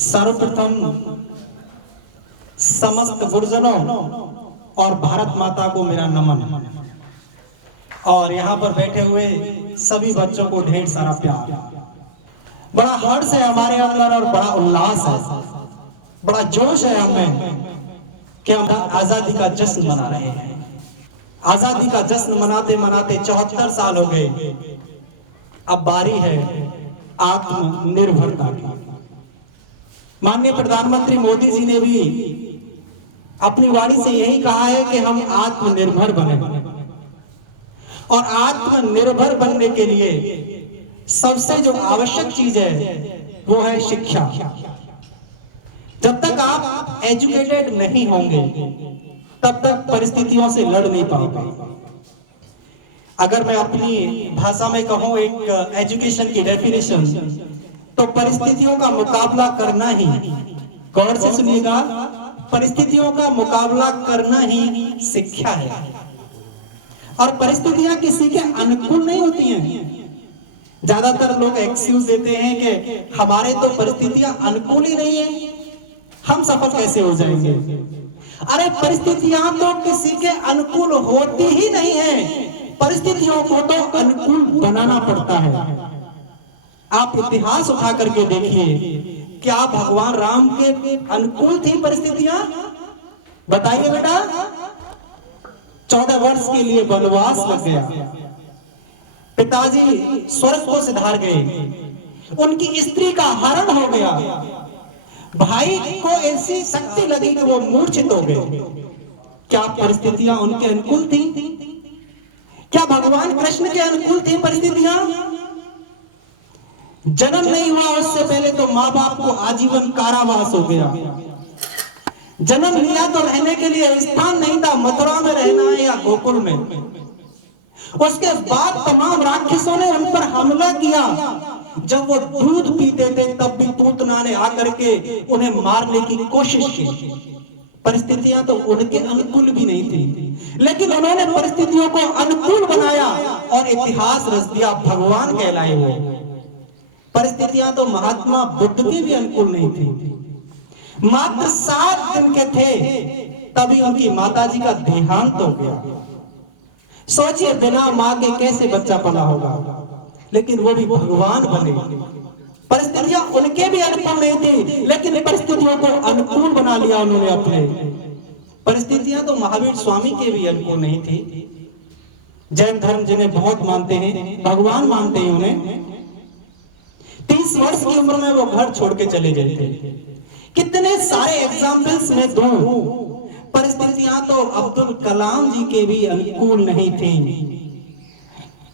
सर्वप्रथम समस्त गुरुजनों और भारत माता को मेरा नमन, और यहाँ पर बैठे हुए सभी बच्चों को ढेर सारा प्यार। बड़ा हर्ष है हमारे अंदर और बड़ा उल्लास है, बड़ा जोश है हमें कि हम आजादी का जश्न मना रहे हैं। आजादी का जश्न मनाते मनाते 74 साल हो गए। अब बारी है आत्मनिर्भरता की। माननीय प्रधानमंत्री मोदी जी ने भी अपनी वाणी से यही कहा है कि हम आत्मनिर्भर बने, और आत्मनिर्भर बनने के लिए सबसे जो आवश्यक चीज है वो है शिक्षा। जब तक आप एजुकेटेड नहीं होंगे तब तक परिस्थितियों से लड़ नहीं पाओगे। अगर मैं अपनी भाषा में कहूं एक एजुकेशन की डेफिनेशन, तो परिस्थितियों का मुकाबला करना ही, गौर से सुनिएगा, परिस्थितियों का मुकाबला करना ही शिक्षा है। और परिस्थितियां किसी के अनुकूल नहीं होती हैं। ज्यादातर लोग एक्सक्यूज देते हैं कि हमारे तो परिस्थितियां अनुकूल ही नहीं है, हम सफल कैसे हो जाएंगे। अरे परिस्थितियां तो किसी के अनुकूल होती ही नहीं है, परिस्थितियों को तो अनुकूल बनाना पड़ता है। आप इतिहास उठा करके देखिए, क्या भगवान राम के अनुकूल थी परिस्थितियां? बताइए बेटा। 14 वर्ष के लिए वनवास लग गया, पिताजी स्वर्ग को सिधार गए, उनकी स्त्री का हरण हो गया, भाई को ऐसी शक्ति लगी कि वो मूर्छित हो गए। क्या परिस्थितियां उनके अनुकूल थी? क्या भगवान कृष्ण के अनुकूल थी परिस्थितियां? जन्म नहीं हुआ उससे पहले तो माँ बाप को आजीवन कारावास हो गया। जन्म लिया तो रहने के लिए स्थान नहीं था, मथुरा में रहना है या गोकुल में। उसके बाद तमाम राक्षसों ने उन पर हमला किया। जब वो दूध पीते थे तब भी पूतना ने आकर के उन्हें मारने की कोशिश की। परिस्थितियां तो उनके अनुकूल भी नहीं थी, लेकिन उन्होंने परिस्थितियों को अनुकूल बनाया और इतिहास रच दिया, भगवान कहलाए वो। परिस्थितियां तो महात्मा बुद्ध की भी अनुकूल नहीं थी। मात्र 7 दिन के थे तभी उनकी माताजी का देहांत हो गया। सोचिए, बिना मां के कैसे बच्चा पला होगा, लेकिन वो भी भगवान बने। परिस्थितियां उनके भी अनुकूल नहीं थी, लेकिन परिस्थितियों को अनुकूल बना लिया उन्होंने अपने। परिस्थितियां तो महावीर स्वामी के भी अनुकूल नहीं थी। जैन धर्म जिन्हें बहुत मानते हैं, भगवान मानते हैं उन्हें, 30 वर्ष की उम्र में वो घर छोड़ के चले गए थे। कितने सारे एग्जाम्पल्स में दूं। परिस्थितियां तो अब्दुल कलाम जी के भी अनुकूल नहीं थी।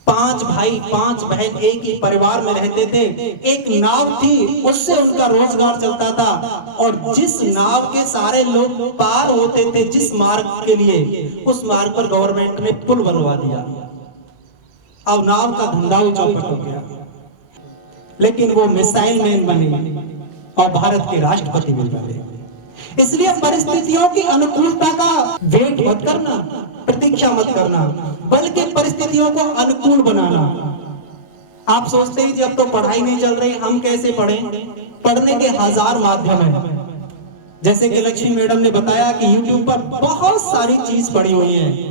5 भाई 5 बहन एक ही परिवार में रहते थे। एक नाव थी, उससे उनका रोजगार चलता था, और जिस नाव के सारे लोग पार होते थे जिस मार्ग के लिए, उस मार्ग पर गवर्नमेंट ने पुल बनवा दिया। अब नाव का धंधा ही चौपट हो गया। लेकिन वो मिसाइल मैन बने और भारत के राष्ट्रपति भी बने। इसलिए परिस्थितियों की अनुकूलता का वेट मत करना, प्रतीक्षा मत करना, बल्कि परिस्थितियों को अनुकूल बनाना। आप सोचते हैं कि अब तो पढ़ाई नहीं चल रही, हम कैसे पढ़ें? पढ़ने के 1000 माध्यम है। जैसे कि लक्ष्मी मैडम ने बताया कि YouTube पर बहुत सारी चीज पड़ी हुई है।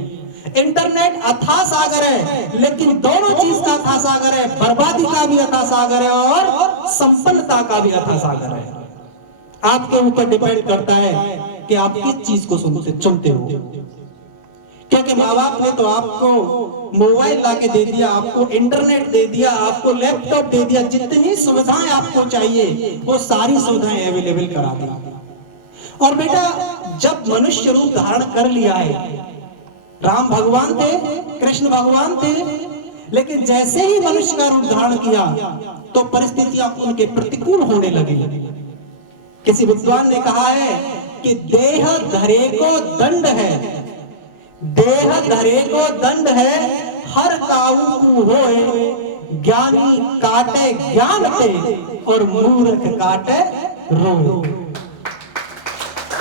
इंटरनेट अथाह सागर है, लेकिन दोनों चीज का अथाह सागर है, बर्बादी का भी अथाह सागर है और संपन्नता का भी अथाह सागर है। आपके ऊपर डिपेंड करता है कि आप किस चीज को चुनते हो। क्योंकि माँ बाप ने तो आपको मोबाइल लाके दे दिया, आपको इंटरनेट दे दिया, आपको लैपटॉप दे दिया, जितनी सुविधाएं आपको चाहिए वो सारी सुविधाएं अवेलेबल करा दी। और बेटा, जब मनुष्य रूप धारण कर लिया है, राम भगवान थे, कृष्ण भगवान थे, लेकिन जैसे ही मनुष्य का रूप धारण किया तो परिस्थितियां उनके प्रतिकूल होने लगी। किसी विद्वान ने कहा है कि देह धरे को दंड है, देह धरे को दंड है, हर काऊ को होए, ज्ञानी काटे ज्ञान ते और मूर्ख काटे रोए।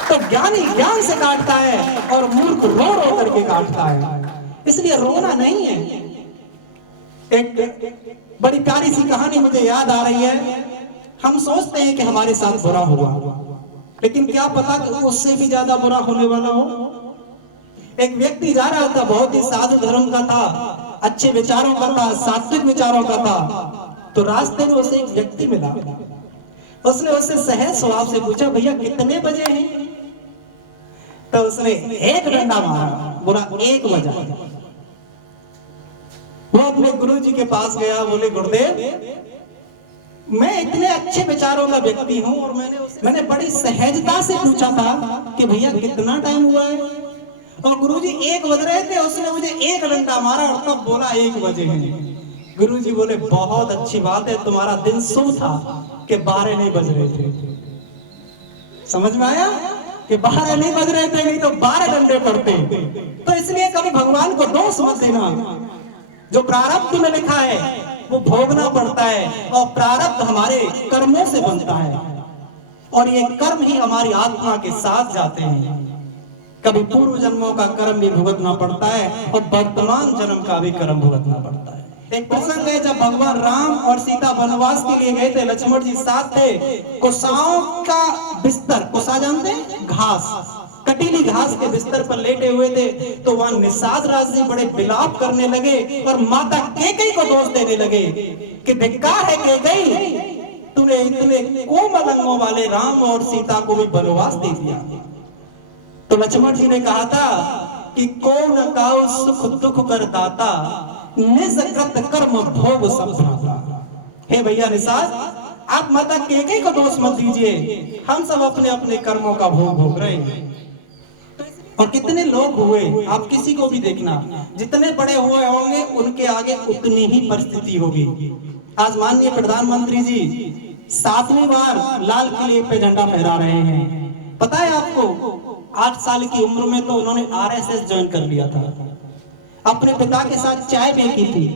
तो ज्ञानी ज्ञान से काटता है और मूर्ख रो रो करके काटता है। इसलिए रोना नहीं है। एक बड़ी प्यारी सी कहानी मुझे याद आ रही है। हम सोचते हैं कि हमारे साथ बुरा हुआ, लेकिन क्या पता कि उससे भी ज्यादा बुरा होने वाला हो। एक व्यक्ति जा रहा था, बहुत ही साधु धर्म का था, अच्छे विचारों का था, सात्विक विचारों का था। तो रास्ते में उसे एक व्यक्ति मिला। उसने उससे सहज स्वभाव से पूछा, भैया कितने बजे हैं? तो उसने एक डंडा मारा, बोला 1 बजा। वो अपने गुरुजी के पास गया, बोले गुरुदेव मैं इतने अच्छे विचारों का व्यक्ति हूं और मैंने बड़ी सहजता से पूछा था कि भैया कितना टाइम हुआ है, और गुरुजी 1 बज रहे थे। उसने मुझे 1 डंडा मारा और तब बोला 1 बजे हैं। गुरुजी बोले बहुत अच्छी बात है, तुम्हारा दिन शुभ था कि 12 नहीं बज रहे थे। समझ में आया कि 12 नहीं बज रहे थे, नहीं तो 12 डंडे पड़ते। तो इसलिए कभी भगवान को दोष मत देना। जो प्रारब्ध में लिखा है वो भोगना पड़ता है, और प्रारब्ध हमारे कर्मों से बनता है, और ये कर्म ही हमारी आत्मा के साथ जाते हैं। कभी पूर्व जन्मों का कर्म भी भुगतना पड़ता है और वर्तमान जन्म का भी कर्म भुगतना पड़ता है। एक प्रसंग है जब भगवान राम और सीता वनवास के लिए गए थे, लक्ष्मण जी साथ थे। कुसाओं का बिस्तर, कुसा जानते हैं, घास, कटीली घास के बिस्तर पर लेटे हुए थे। तो वहां निषाद राज जी बड़े विलाप करने लगे और माता कैकेयी को दोष देने लगे कि धिक्कार है कैकेयी, तूने इतने कोमल अंगों वाले राम और सीता को भी वनवास दे दिया। तो लक्ष्मण जी ने कहा था कि को न काओ सुख दुख कर दाता, निज कृत कर्म भोग सब भ्राता। हे भैया निषाद, आप माता कैकेयी को दोष मत दीजिए, हम सब अपने अपने कर्मों का भोग भोग रहे हैं। और कितने लोग हुए, आप किसी को भी देखना, जितने बड़े हुए होंगे उनके आगे उतनी ही परिस्थिति होगी। आज माननीय प्रधानमंत्री जी 7वीं बार लाल किले पे झंडा फहरा रहे हैं। पता है आपको, 8 साल की उम्र में तो उन्होंने आरएसएस ज्वाइन कर लिया था। अपने पिता के साथ चाय भी की थी।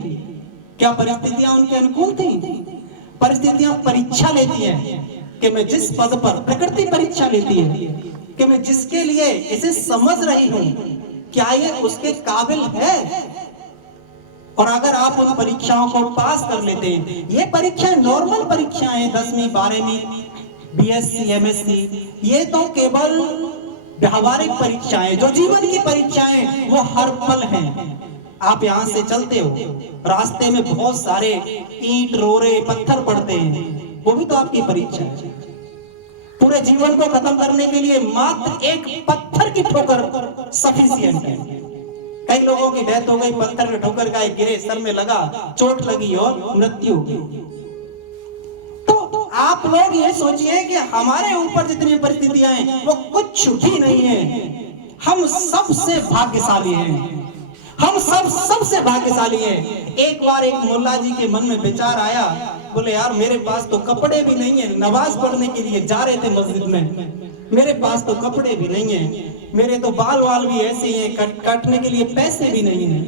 क्या परिस्थितियां उनके अनुकूल थी? परिस्थितियां परीक्षा लेती हैं कि मैं जिस पद पर, प्रकृति परीक्षा लेती है कि मैं जिसके लिए इसे समझ रही हूं, क्या ये उसके काबिल है? और अगर आप उन परीक्षाओं को पास कर लेते हैं, ये परीक्षाएं नॉर्मल परीक्षाएं हैं, 10वीं 12वीं बीएससी एमएससी, ये तो केवल व्यावहारिक परीक्षाएं, जो जीवन की परीक्षाएं वो हर पल हैं। आप यहां से चलते हो, रास्ते में बहुत सारे ईंट रोरे पत्थर पड़ते हैं, वो भी तो आपकी परीक्षा है। पूरे जीवन को खत्म करने के लिए मात्र एक पत्थर की ठोकर सफिशिएंट है। कई लोगों की डेथ हो गई, पत्थर की ठोकर का गिरे, सर में लगा, चोट लगी और मृत्यु हो गई। तो आप लोग ये सोचिए कि हमारे ऊपर जितनी परिस्थितियां हैं वो कुछ भी नहीं है। हम सबसे भाग्यशाली हैं, हम सबसे भाग्यशाली हैं। एक बार एक मुल्ला जी के मन में विचार आया, बोले यार मेरे पास तो कपड़े भी नहीं है, नमाज पढ़ने के लिए जा रहे थे मस्जिद में, मेरे पास तो कपड़े भी नहीं है, मेरे तो बाल वाल भी ऐसे ही हैं, काटने के लिए पैसे भी नहीं है,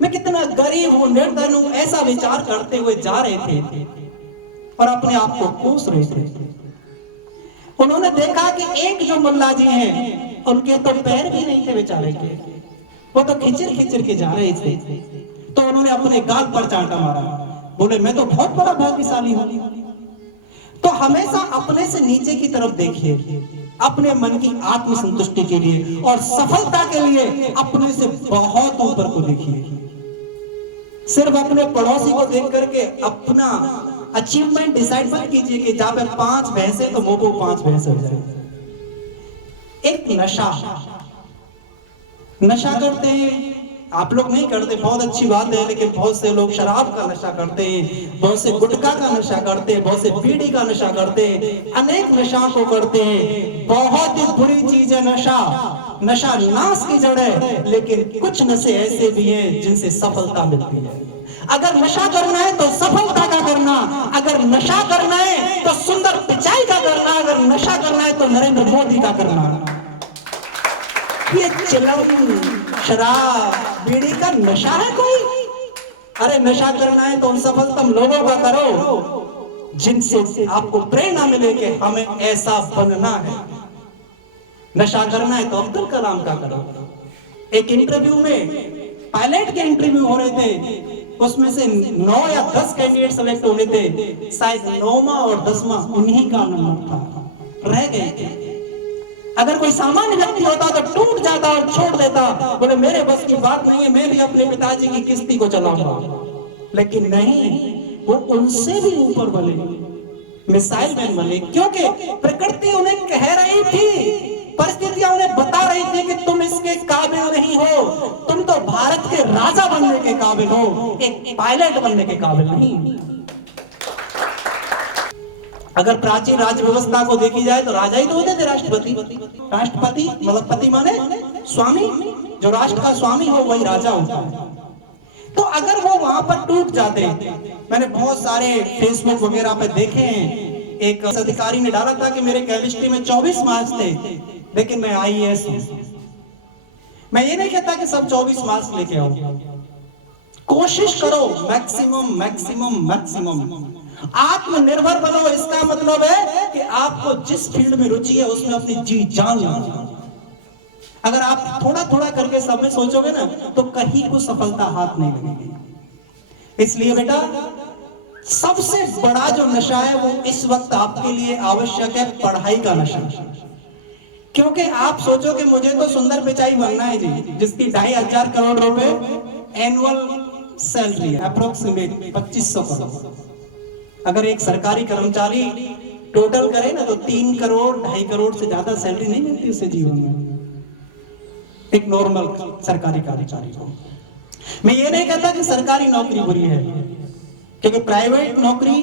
मैं कितना गरीब हूँ, निर्धन हूँ। ऐसा विचार करते हुए जा रहे थे और अपने आप को कोस रहे थे। उन्होंने देखा कि एक जो मुल्ला जी हैं उनके तो पैर भी नहीं थे बेचारे के, वो तो खिचर खिचर के जा रहे थे। तो उन्होंने अपने गाल पर चांटा मारा, बोले मैं तो बहुत बड़ा भाग्यशाली हूं। तो हमेशा अपने से नीचे की तरफ देखिए, अपने मन की आत्म संतुष्टि के लिए और सफलता के लिए अपने से बहुत ऊपर को देखिए। सिर्फ अपने पड़ोसी को देख करके अपना अचीवमेंट डिसाइड मत कीजिए कि जहां पे 5 भैंसे तो मोबो 5 भैंसे हो जाए। एक नशा करते हैं, आप लोग नहीं करते, बहुत अच्छी बात है, लेकिन बहुत से लोग शराब का नशा करते हैं, बहुत से गुटखा का नशा करते हैं, बहुत से बीड़ी का नशा करते हैं, अनेक नशा को करते हैं। बहुत ही बुरी चीज है नशा, नशा नाश की जड़ है। लेकिन कुछ नशे ऐसे भी हैं जिनसे सफलता मिलती है। अगर नशा करना है तो सफलता का करना, अगर नशा करना है तो सुंदर पिचाई का करना, अगर नशा करना है तो नरेंद्र मोदी का करना। ये चिलम शराब बीड़ी का नशा है कोई? अरे नशा करना है तो उन सफलतम लोगों का करो जिनसे आपको प्रेरणा मिले कि हमें ऐसा बनना है। नशा करना है तो अब्दुल कलाम का करो। एक इंटरव्यू में, पायलट के इंटरव्यू हो रहे थे, उसमें से 9 या 10 कैंडिडेट सेलेक्ट होने थे, शायद 9वां और 10वां उन्हीं का नंबर था, रह गए थे। अगर कोई सामान्य व्यक्ति होता तो टूट जाता और छोड़ देता, बोले मेरे बस की बात नहीं है, मैं भी अपने पिताजी की किस्ती को चलाऊंगा। लेकिन नहीं, वो उनसे भी ऊपर बने, मिसाइल मैन बने, क्योंकि प्रकृति उन्हें कह रही थी, परिस्थितियां उन्हें बता रही थी कि तुम इसके काबिल नहीं हो, तुम तो भारत के राजा बनने के काबिल हो, एक पायलट बनने के काबिल नहीं। अगर प्राचीन राज्य व्यवस्था को देखी जाए तो राजा ही तो होते थे राष्ट्रपति। राष्ट्रपति मतलब पति माने स्वामी, जो राष्ट्र का स्वामी हो वही राजा होता है। तो अगर वो वहां पर टूट जाते, मैंने बहुत सारे फेसबुक वगैरह पे देखे हैं, एक अधिकारी ने डाला था कि मेरे केमिस्ट्री में 24 मार्क्स थे, लेकिन मैं IAS हूं। मैं ये नहीं कहता कि सब 24 मार्क्स लेके आओ, कोशिश करो मैक्सिमम मैक्सिमम मैक्सिमम। आत्मनिर्भर बनो, इसका मतलब है कि आपको जिस फील्ड में रुचि है उसमें अपनी जी जान लगाओ। अगर आप थोड़ा थोड़ा करके सब में सोचोगे ना, तो कहीं को सफलता हाथ नहीं लगेगी। इसलिए बेटा, सबसे बड़ा जो नशा है वो इस वक्त आपके लिए आवश्यक है, पढ़ाई का नशा। क्योंकि आप सोचो कि मुझे तो सुंदर पिचाई बनना है जी, जिसकी 2500 करोड़ रुपए एनुअल सैलरी है, अप्रोक्सीमेट 2500 करोड़। अगर एक सरकारी कर्मचारी टोटल करे ना तो 3 करोड़ 2.5 करोड़ से ज्यादा सैलरी नहीं मिलती उसे जीवन में, एक नॉर्मल सरकारी कर्मचारी को। मैं ये नहीं कहता कि सरकारी नौकरी बुरी है, क्योंकि प्राइवेट नौकरी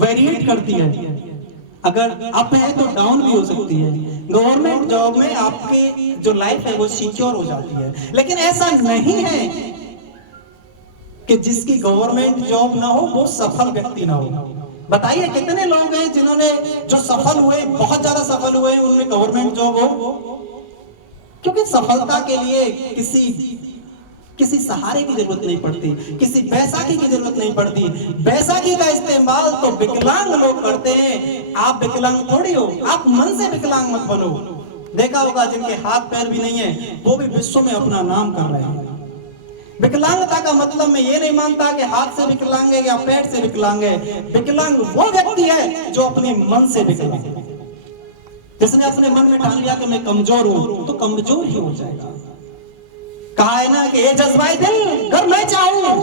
वेरिएट करती है, अगर अप है तो डाउन भी हो सकती है। गवर्नमेंट जॉब में आपकी जो लाइफ है वो सिक्योर हो जाती है, लेकिन ऐसा नहीं है कि जिसकी गवर्नमेंट जॉब ना हो वो सफल व्यक्ति ना हो। बताइए कितने लोग हैं जिन्होंने, जो सफल हुए, बहुत ज्यादा सफल हुए, उनमें गवर्नमेंट जॉब हो? क्योंकि सफलता के लिए किसी सहारे की जरूरत नहीं पड़ती, किसी बैसाखी की जरूरत नहीं पड़ती। बैसाखी का इस्तेमाल तो विकलांग लोग करते हैं, आप विकलांग थोड़ी हो, आप मन से विकलांग मत बनो। देखा होगा जिनके हाथ पैर भी नहीं है वो भी विश्व में अपना नाम कर रहे हैं। विकलांगता का मतलब मैं ये नहीं मानता कि हाथ से विकलांग है या पैर से विकलांग है। विकलांग वो व्यक्ति है जो अपने मन से विकलांग है। जिसने अपने मन में ठान लिया कि मैं कमजोर हूं, तो कमजोर ही हो जाएगा। कहा है ना कि ए जज्बाए दिल अगर मैं चाहूं,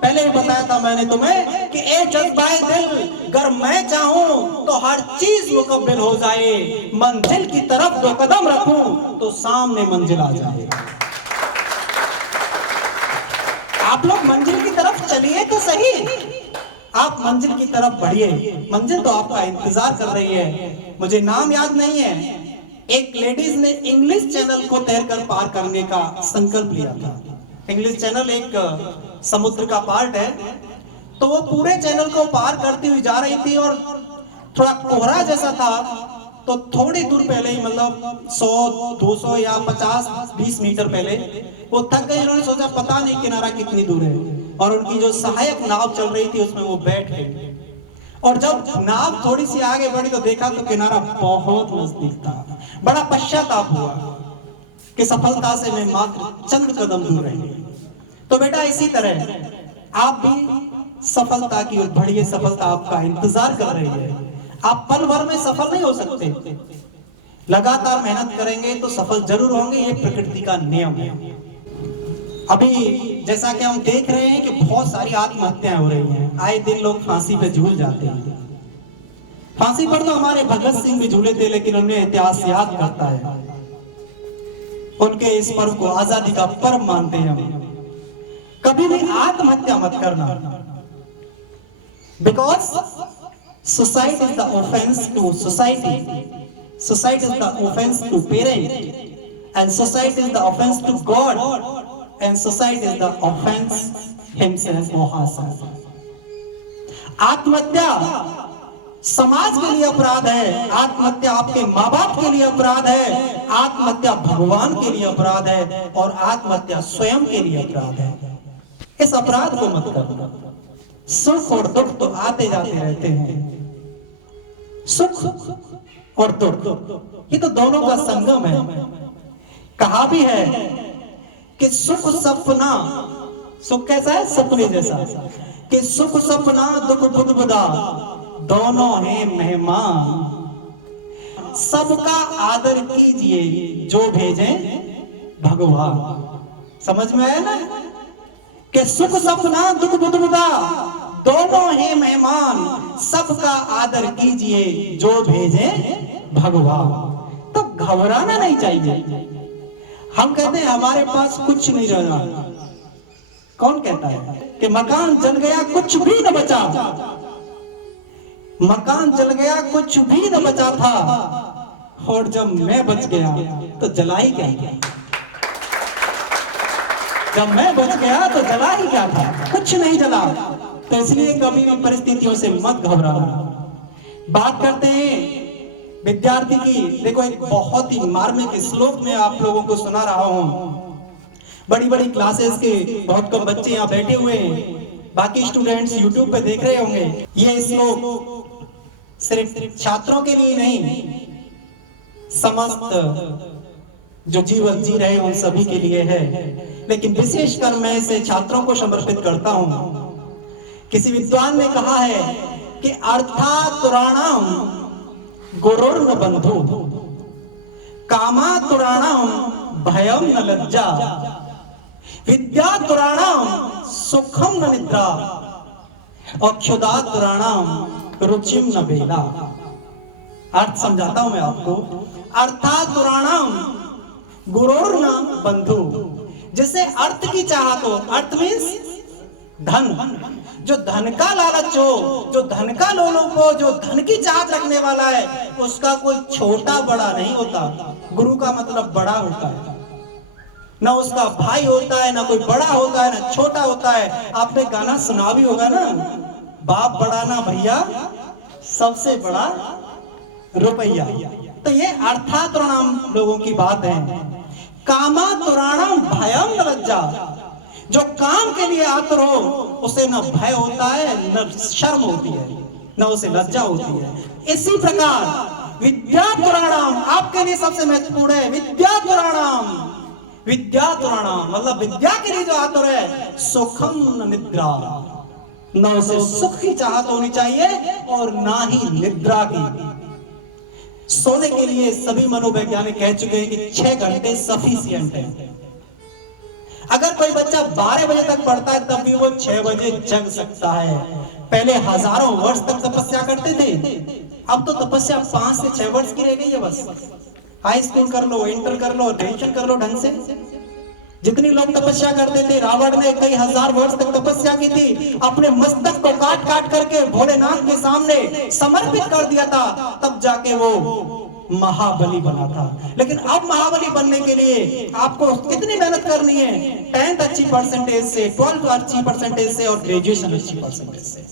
पहले भी बताया था मैंने तुम्हें कि ए जज्बाए दिल अगर मैं चाहूं तो हर चीज मुकम्मल हो जाए, मंजिल की तरफ 2 कदम रखूं तो सामने मंजिल आ जाए। आप लोग मंजिल की तरफ चलिए तो सही, आप मंजिल की तरफ बढ़िए, मंजिल तो आपका इंतजार कर रही है। मुझे नाम याद नहीं है, एक लेडीज ने इंग्लिश चैनल को तैरकर पार करने का संकल्प लिया था। इंग्लिश चैनल एक समुद्र का पार्ट है, तो वो पूरे चैनल को पार करती हुई जा रही थी और थोड़ा कोहरा जैसा था, तो थोड़ी दूर पहले ही, मतलब 100 200 या 50-20 मीटर पहले वो थक गए। उन्होंने सोचा पता नहीं किनारा कितनी दूर है, और उनकी जो सहायक नाव चल रही थी उसमें वो बैठ गए। और जब नाव थोड़ी सी आगे बढ़ी तो देखा तो किनारा बहुत नजदीक था। बड़ा पश्चाताप हुआ कि सफलता से मैं मात्र चंद कदम दूर रह गई। तो बेटा इसी तरह आप भी सफलता की ओर बढ़िए, सफलता आपका इंतजार कर रही है। आप पल भर में सफल नहीं हो सकते, लगातार मेहनत करेंगे तो सफल जरूर होंगे, ये प्रकृति का नियम है। अभी जैसा कि हम देख रहे हैं कि बहुत सारी आत्महत्याएं हो रही हैं, आए दिन लोग फांसी पे झूल जाते हैं। फांसी पर तो हमारे भगत सिंह भी झूले थे, लेकिन उन्हें इतिहास याद करता है। उनके इस पर्व को आजादी का पर्व मानते हैं हम। कभी भी आत्महत्या मत करना, because suicide is the offence to society, suicide is the offence to parent, and suicide is the offence to God, and suicide is the offense himself or herself. आत्महत्या समाज के लिए अपराध है, आत्महत्या आपके माँ बाप के लिए अपराध है, आत्महत्या भगवान के लिए अपराध है, और आत्महत्या स्वयं के लिए अपराध है। इस अपराध को मत करना। सुख और दुख तो आते जाते रहते हैं, सुख और दुख ये तो दोनों का संगम है। कहा भी है कि सुख सपना सुख कैसा है? सपने जैसा। कि सुख सपना दुख बुदबुदा दोनों हैं मेहमान, सबका आदर कीजिए जो भेजे भगवान। समझ में आया ना? कि सुख सपना दुख बुदबुदा दोनों हैं मेहमान, सबका आदर कीजिए जो भेजे भगवान। तो घबराना नहीं चाहिए। हम कहते हैं हमारे पास कुछ नहीं रहा। कौन कहता है कि मकान जल गया कुछ भी न बचा? मकान जल गया कुछ भी न बचा था, और जब मैं बच गया तो जला ही क्या? जब मैं बच गया तो जला ही क्या था? कुछ नहीं जला। तो इसलिए कभी भी परिस्थितियों से मत घबराना। बात करते हैं विद्यार्थी की। देखो, एक बहुत ही मार्मिक श्लोक में आप लोगों को सुना रहा हूं। बड़ी बड़ी क्लासेस के बहुत कम बच्चे यहाँ बैठे हुए हैं, बाकी स्टूडेंट्स यूट्यूब पे देख रहे होंगे। ये श्लोक सिर्फ छात्रों के लिए नहीं, समस्त जो जीवन जी रहे उन सभी के लिए है, लेकिन विशेषकर मैं इसे छात्रों को समर्पित करता हूं। किसी विद्वान ने कहा है कि अर्थातुराणाम गुरुर्न बंधु, कामातुराणाम भयम न लज्जा, विद्यातुराणाम सुखम न निद्रा, और क्षुधातुराणाम रुचिम न बेला। अर्थ समझाता हूं मैं आपको। अर्थातुराणाम गुरुर्न बंधु, जिसे अर्थ की चाहत हो, अर्थ मीन्स धन, जो धन का लालच हो, जो धन का लोलुप हो, जो धन की चाहत रखने वाला है, उसका कोई छोटा बड़ा नहीं होता। गुरु का मतलब बड़ा होता है, ना उसका भाई होता है, ना कोई बड़ा होता है, ना छोटा होता है। आपने गाना सुना भी होगा ना, बाप बड़ा ना भैया, सबसे बड़ा रुपया। तो ये अर्थातुराणाम लोगों की बात है। कामातुराणाम भयम न लज्जा, जो काम के लिए आतुर हो उसे न भय होता है, न शर्म होती है, न उसे लज्जा होती है। इसी प्रकार विद्यातुराणाम आपके लिए सबसे महत्वपूर्ण है। विद्यातुराणाम, विद्यातुराणाम मतलब विद्या के लिए जो आतुर है, सुखम न निद्रा, न उसे सुख की चाहत होनी चाहिए और ना ही निद्रा की। सोने के लिए सभी मनोवैज्ञानिक कह चुके हैं कि 6 घंटे सफिशिएंट है। अगर कोई बच्चा 12 बजे तक पढ़ता है तब भी वो 6 बजे जग सकता है। पहले हजारों वर्ष तक तपस्या करते थे, अब तो तपस्या 5 से 6 वर्ष की रह गई है बस। हाई स्कूल कर लो, इंटर कर लो, ग्रेजुएशन कर लो ढंग से। जितनी लोग तपस्या करते थे, रावण ने कई हजार वर्ष तक तपस्या की थी, अपने मस्तक को काट काट करके भोलेनाथ के सामने समर्पित कर दिया था, तब जाके वो महाबली बना था। लेकिन अब महाबली बनने के लिए आपको कितनी मेहनत करनी है? 10th अच्छी परसेंटेज से, 12th अच्छी परसेंटेज से और ग्रेजुएशन अच्छी परसेंटेज से।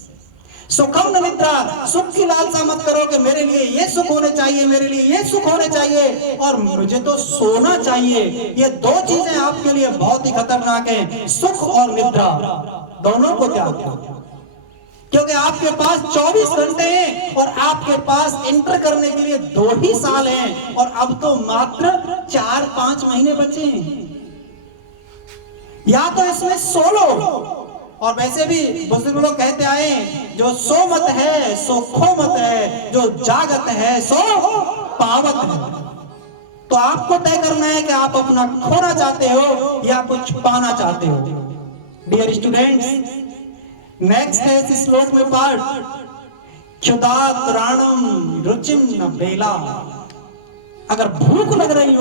सुखम न निद्रा, सुख की लालसा मत करो कि मेरे लिए ये सुख होने चाहिए, मेरे लिए ये सुख होने चाहिए और मुझे तो सोना चाहिए। ये 2 चीजें आपके लिए बहुत ही खतरनाक हैं, सुख और निद्रा। दोनों को त्याग दो, क्योंकि आपके पास 24 घंटे हैं और आपके पास इंटर करने के लिए 2 ही साल हैं, और अब तो मात्र 4-5 महीने बचे हैं। या तो इसमें सो लो, और वैसे भी बुजुर्ग लोग कहते आए, जो सो मत है सो खो मत है, जो जागत है सो पावत है। तो आपको तय करना है कि आप अपना खोना चाहते हो या कुछ पाना चाहते हो। डियर स्टूडेंट्स, नेक्स्ट है इस श्लोक में पाठ, क्षुधातुराणाम रुचिम न बेला। अगर भूख लग रही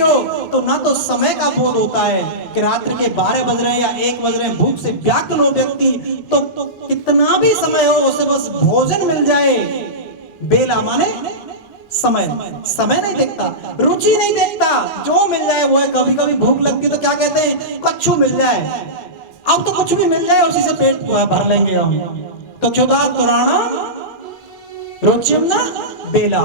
हो तो ना तो समय का बोध होता है कि रात्रि के 12 बज रहे हैं या 1 बज रहे हैं, भूख से व्याकुल हो व्यक्ति तो कितना भी समय हो उसे बस भोजन मिल जाए। बेला माने समय नहीं देखता, रुचि नहीं देखता, जो मिल जाए वो है। कभी कभी भूख लगती तो क्या कहते हैं, कच्छू मिल जाए, अब तो कुछ भी मिल जाए उसी से पेट भर लेंगे हम। तो क्षुधातुराणाम रुचिम न बेला,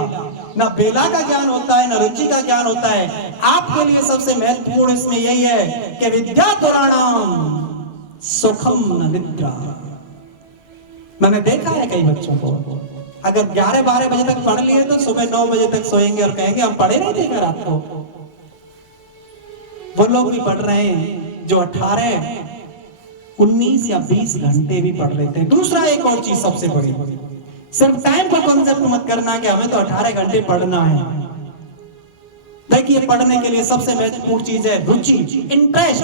ना बेला का ज्ञान होता है, ना रुचि का ज्ञान होता है। आपके लिए सबसे महत्वपूर्ण इसमें यही है कि विद्यातुराणाम सुखम न निद्रा। मैंने देखा है कई बच्चों को, अगर 11-12 बजे तक पढ़ लिए तो सुबह 9 बजे तक सोएंगे और कहेंगे हम पढ़े नहीं थे रात को। वो लोग भी पढ़ रहे हैं, जो 18, 19 या 20 घंटे भी पढ़ लेते हैं। दूसरा एक और चीज सबसे बड़ी, सिर्फ टाइम को कॉन्सेप्ट मत करना कि हमें तो 18 घंटे पढ़ना है। देखिए, पढ़ने के लिए सबसे महत्वपूर्ण चीज है रुचि, इंटरेस्ट।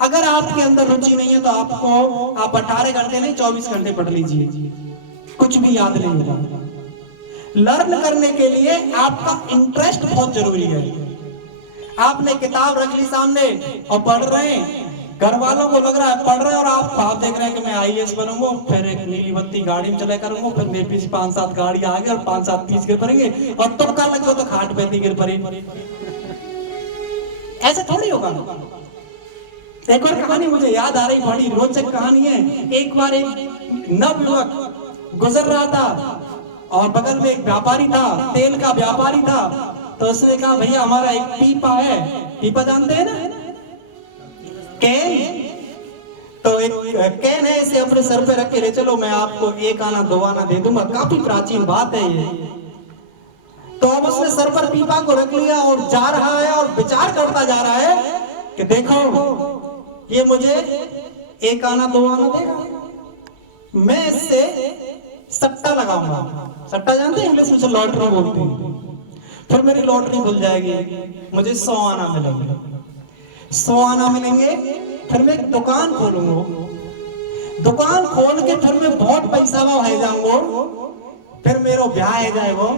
अगर आपके अंदर रुचि नहीं है तो आप 18 घंटे नहीं 24 घंटे पढ़ लीजिए, कुछ भी याद नहीं होगा। लर्न करने के लिए आपका इंटरेस्ट बहुत जरूरी है। आपने किताब रख ली सामने और पढ़ रहे हैं, घर वालों को लग रहा है पढ़ रहे हैं और आप ख्वाब देख रहे हैं कि मैं IAS बनूंगा, फिर एक नीली बत्ती गाड़ी में चला करूंगा, फिर मेरे पीछे 5-7 गाड़ी आगे और 5-7 पीछे गिर पड़ेंगे और तुक्का लगे तो खाट पे गिर पड़े। ऐसे थोड़ी होगा। एक और कहानी मुझे याद आ रही, बड़ी रोचक कहानी है। एक बार एक नवयुवक गुजर रहा था और बगल में एक व्यापारी था, तेल का व्यापारी था। तो उसने कहा, भैया हमारा एक पीपा है, पीपा जानते हैं ना, कैन। तो एक कैन है, इसे अपने सर पे रख के ले चलो, मैं आपको 1 आना 2 आना दे दूंगा। काफी प्राचीन बात है ये। तो अब उसने सर पर पीपा को रख लिया और जा रहा है और विचार करता जा रहा है कि देखो ये मुझे 1 आना 2 आना देगा, मैं इससे सट्टा लगाऊंगा। सट्टा जानते हैं, इंग्लिश में लॉटरी बोलते हैं। फिर मेरी लॉटरी खुल जाएगी, मुझे 100 आना मिलेंगे, 100 आना मिलेंगे। फिर मैं एक दुकान खोलूंगा, दुकान खोल के फिर मैं बहुत पैसा है जाऊंगा। फिर मेरा ब्याह है जाएगा,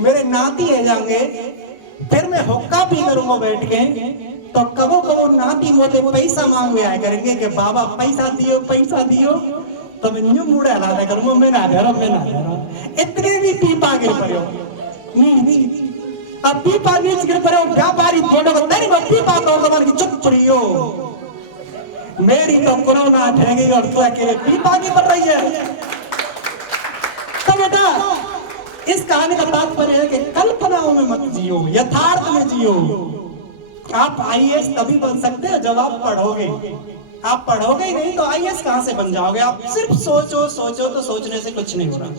मेरे नाती है जाएंगे। फिर मैं हुक्का पी करूंगा बैठ के, तो कबो कबो नाती मोते पैसा मांगे आया करेंगे कि बाबा पैसा दियो पैसा दियो। तो मैं न्यू मुड़े हलाता करूंगा, मैं ना दे रहा। इतने भी पीपा गिर पड़े, अब पीपा नीचे गिर पड़े, व्यापारी बोलो तेरी पीपा तोड़ की चुप पड़ियो, मेरी तो कोरोना ठहरेगी और तू अकेले पीपा की पड़ रही है। तो बेटा, इस कहानी का तात्पर्य है कि कल्पनाओं में मत जियो, यथार्थ में जियो। आप IAS तभी बन सकते हो जब आप पढ़ोगे। आप पढ़ोगे ही नहीं तो IAS कहां से बन जाओगे। आप सिर्फ सोचो सोचो, तो सोचने से कुछ नहीं हो रहा।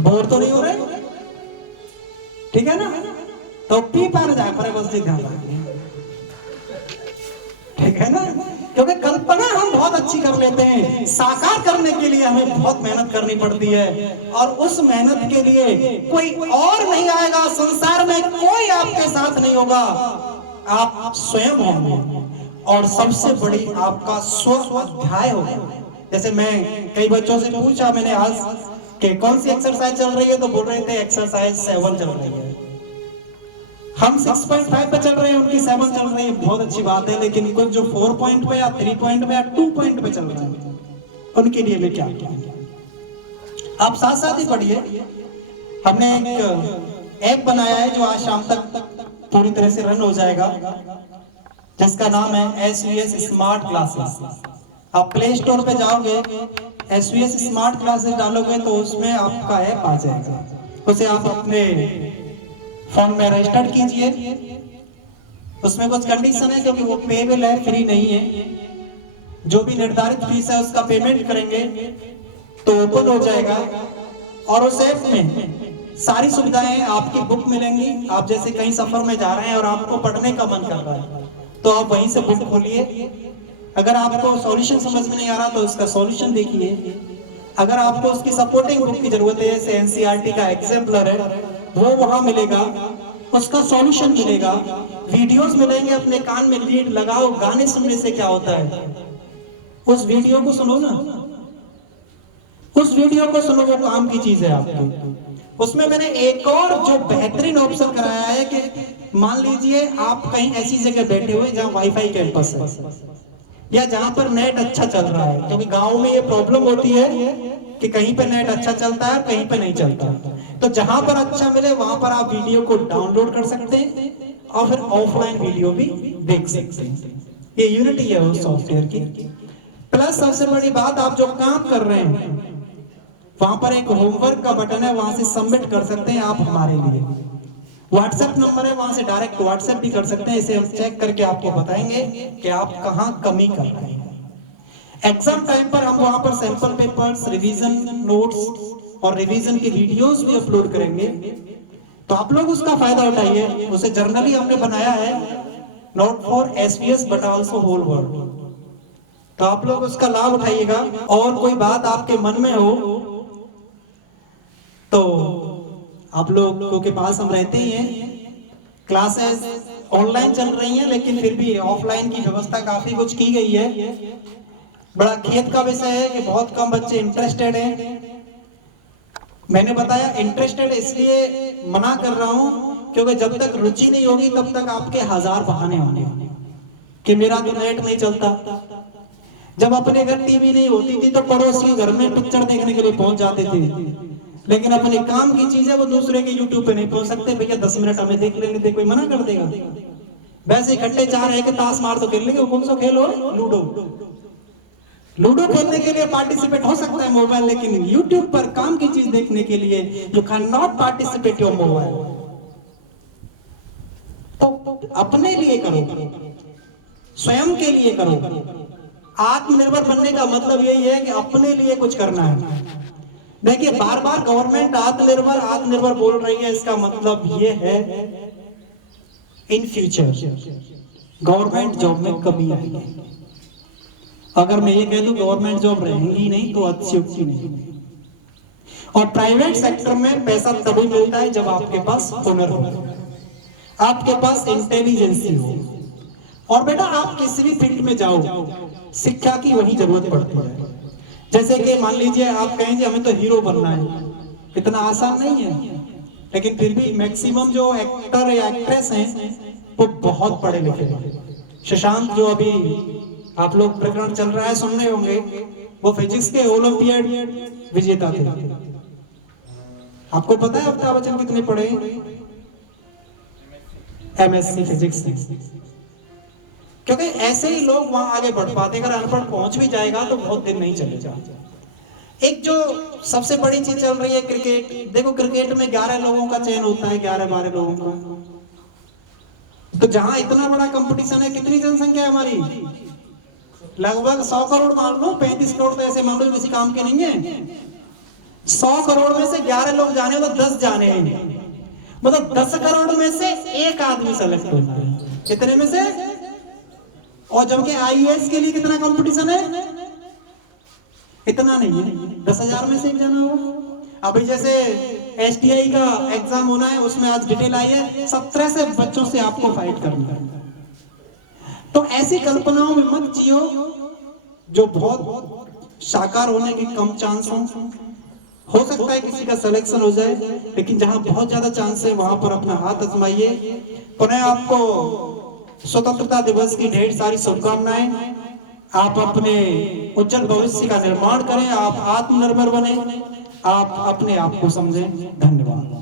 बोर तो नहीं हो रहे, ठीक है ना। तो पीपा न जाए पर बस ध्यान रखिए, ठीक है ना। क्योंकि कल्पना हम बहुत अच्छी कर लेते हैं, साकार करने के लिए हमें बहुत मेहनत करनी पड़ती है। और उस मेहनत के लिए कोई और नहीं आएगा संसार में, कोई आपके साथ नहीं होगा, आप स्वयं होंगे। और सबसे बड़ी आपका स्व अध्याय होगा। जैसे मैं कई बच्चों से पूछा मैंने आज कि कौन सी एक्सरसाइज चल रही है, तो बोल रहे थे एक्सरसाइज 7 चल रही है। हम 6.5 पे चल रहे हैं, उनकी 7 चल रही है, बहुत अच्छी बात है। लेकिन कुछ जो 4 पॉइंट पे या 3 पॉइंट पे या 2 पॉइंट पे चल रहे हैं, उनके लिए मैं क्या आप साथ साथ ही पढ़िए। हमने एक ऐप बनाया है जो आज शाम तक पूरी तरह से रन हो जाएगा, जिसका नाम है SVS स्मार्ट क्लासेस। आप प्ले स्टोर पे जाओगे, SVS स्मार्ट क्लासेस डालोगे तो उसमें आपका ऐप आ जाएगा। उसे आप अपने फोन में रजिस्टर कीजिए। उसमें कुछ कंडीशन है, क्योंकि वो पेबल है, फ्री नहीं है। जो भी निर्धारित फीस है उसका पेमेंट करेंगे तो ओपन हो जाएगा। और उस ऐप में सारी सुविधाएं, आपकी बुक मिलेंगी। आप जैसे कहीं सफर में जा रहे हैं और आपको पढ़ने का मन कर रहा है, तो आप वहीं से बुक खोलिए। अगर आपको सॉल्यूशन समझ में नहीं आ रहा तो उसका सॉल्यूशन देखिए। अगर आपको उसकी सपोर्टिंग बुक की जरूरत है, जैसे NCERT का एग्जाम्पलर है, वो वहां मिलेगा, उसका सॉल्यूशन मिलेगा, वीडियोस मिलेंगे। अपने कान में लीड लगाओ, गाने सुनने से क्या होता है, उस वीडियो को सुनो ना, उस वीडियो को सुनो, वो काम की चीज है आपकी। उसमें मैंने एक और जो बेहतरीन ऑप्शन कराया है कि मान लीजिए आप कहीं ऐसी जगह बैठे हुए जहां वाईफाई कैंपस है या जहां पर नेट अच्छा चल रहा है, क्योंकि गांव में ये प्रॉब्लम होती है कि कहीं पे नेट अच्छा चलता है, कहीं पे नहीं चलता। तो जहां पर अच्छा मिले वहां पर आप वीडियो को डाउनलोड कर सकते हैं और फिर ऑफलाइन वीडियो भी देख सकते हैं। ये यूनिटी है उस सॉफ्टवेयर की। प्लस सबसे बड़ी बात, आप जो काम कर रहे हैं वहां पर एक होमवर्क का बटन है, वहां से सबमिट कर सकते हैं आप हमारे लिए। व्हाट्सएप नंबर है, वहां से डायरेक्ट व्हाट्सएप भी कर सकते हैं। इसे हम चेक करके आपको बताएंगे कि आप कहां कमी कर रहे हैं। एग्जाम टाइम पर हम वहां पर सैंपल पेपर्स, रिवीजन नोट्स और रिवीजन की वीडियोस भी अपलोड करेंगे, तो आप लोग उसका फायदा उठाइए। उसे जर्नली हमने बनाया है, not for SVS but also whole world. तो आप लोग उसका लाभ उठाइएगा। और कोई बात आपके मन में हो तो आप लोगों के पास हम रहते ही हैं। क्लासेस ऑनलाइन चल रही हैं, लेकिन फिर भी ऑफलाइन की व्यवस्था काफी कुछ की गई है। बड़ा खेद का विषय है कि बहुत कम बच्चे इंटरेस्टेड हैं। मैंने बताया इंटरेस्टेड इसलिए मना कर रहा हूं क्योंकि जब तक रुचि नहीं होगी तब तक आपके हजार बहाने होंगे कि मेरा तो नेट नहीं चलता। जब अपने घर टीवी नहीं होती थी तो पड़ोस के घर में पिक्चर देखने के लिए पहुंच जाते थे, लेकिन अपने काम की चीजें वो दूसरे के यूट्यूब पे नहीं पहुंच सकते। भैया 10 मिनट हमें देख लेने दे, कोई मना कर देगा? वैसे इकट्ठे चार है कि ताश मार तो खेल लेंगे। कौन सा खेल हो? लूडो। लूडो खेलने के लिए पार्टिसिपेट हो सकता है मोबाइल, लेकिन यूट्यूब पर काम की चीज देखने के लिए you can not participate your mobile. तो अपने लिए करो, स्वयं के लिए करो। आत्मनिर्भर बनने का मतलब यही है कि अपने लिए कुछ करना है। देखिए बार बार गवर्नमेंट आत्मनिर्भर आत्मनिर्भर बोल रही है, इसका मतलब ये है इन फ्यूचर गवर्नमेंट जॉब में कमी आएगी। अगर मैं ये कह दूं गवर्नमेंट जॉब रहेंगी नहीं तो अतिशयोक्ति नहीं। और प्राइवेट सेक्टर में पैसा तभी मिलता है जब आपके पास हुनर हो, आपके पास इंटेलिजेंसी हो। और बेटा आप किसी भी फील्ड में जाओ, शिक्षा की वही जरूरत पड़ती है। जैसे कि मान लीजिए आप कहें हमें तो हीरो बनना है, इतना आसान नहीं है, लेकिन फिर भी मैक्सिमम जो एक्टर या एक्ट्रेस हैं वो बहुत पढ़े लिखे हैं। शशांक जो अभी आप लोग प्रकरण चल रहा है सुन रहे होंगे, वो फिजिक्स के ओलंपियाड विजेता थे। आपको पता है अमिताभ बच्चन कितने पढ़े? एमएससी फिजिक्स से। क्योंकि ऐसे ही लोग वहां आगे बढ़ पाते। अगर अनपढ़ पहुंच भी जाएगा तो बहुत दिन नहीं चलेगा। एक जो सबसे बड़ी चीज चल रही है क्रिकेट। देखो क्रिकेट में 11 लोगों का चयन होता है, 11-12 लोगों का। तो जहां इतना बड़ा कंपटीशन है, कितनी जनसंख्या है हमारी? लगभग 100 करोड़ मान लो, 35 करोड़ तो ऐसे मान लो किसी काम के नहीं है। 100 करोड़ में से 11 लोग जाने तो 10 जाने हैं, मतलब 10 करोड़ में से एक आदमी सेलेक्ट होता है। कितने में से? और जबकि आईएएस के लिए कितना कंपटीशन है? इतना नहीं है, 10,000 में से एक जना होगा। अभी जैसे एसटीआई का एग्जाम होना है, उसमें आज डिटेल आई है, 17 से बच्चों से आपको फाइट करना है। तो ऐसी कल्पनाओं में मत जियो जो बहुत साकार होने के कम चांस हो सकता है किसी का सिलेक्शन हो जाए, लेकिन जहां बहुत ज्यादा चांस है वहां पर अपना हाथ आजमाइए। पुनः आपको स्वतंत्रता दिवस की ढेर सारी शुभकामनाएं। आप अपने उज्जवल भविष्य का निर्माण करें, आप आत्मनिर्भर बने, आप अपने आप को समझें। धन्यवाद।